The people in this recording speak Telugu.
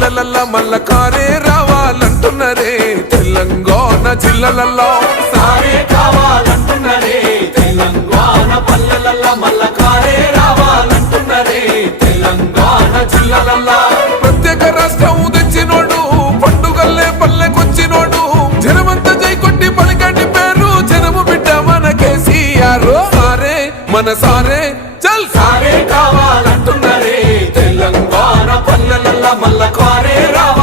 పల్లెలల్లా మల్ల కారే రావాలంటున్నరే తెలంగాణ జిల్లాలల్లో సారే కావాలంటున్నరే తెలంగాణ పల్లెలల్లా మల్ల కారే రావాలంటున్నరే తెలంగాణ జిల్లాలల్లా ప్రత్యేక రాష్ట్రం తెచ్చినోడు పండుగల్లే పల్లెకొచ్చినోడు జనమంతా జై కొట్టి పలికండి పేరు జనము బిడ్డ మన కేసీఆర్ సారే మన సారే చల్ సారే కావాలంటున్నరే తెలంగాణ పల్లెలల్లా మల్ల కారే రావాలంటున్నరే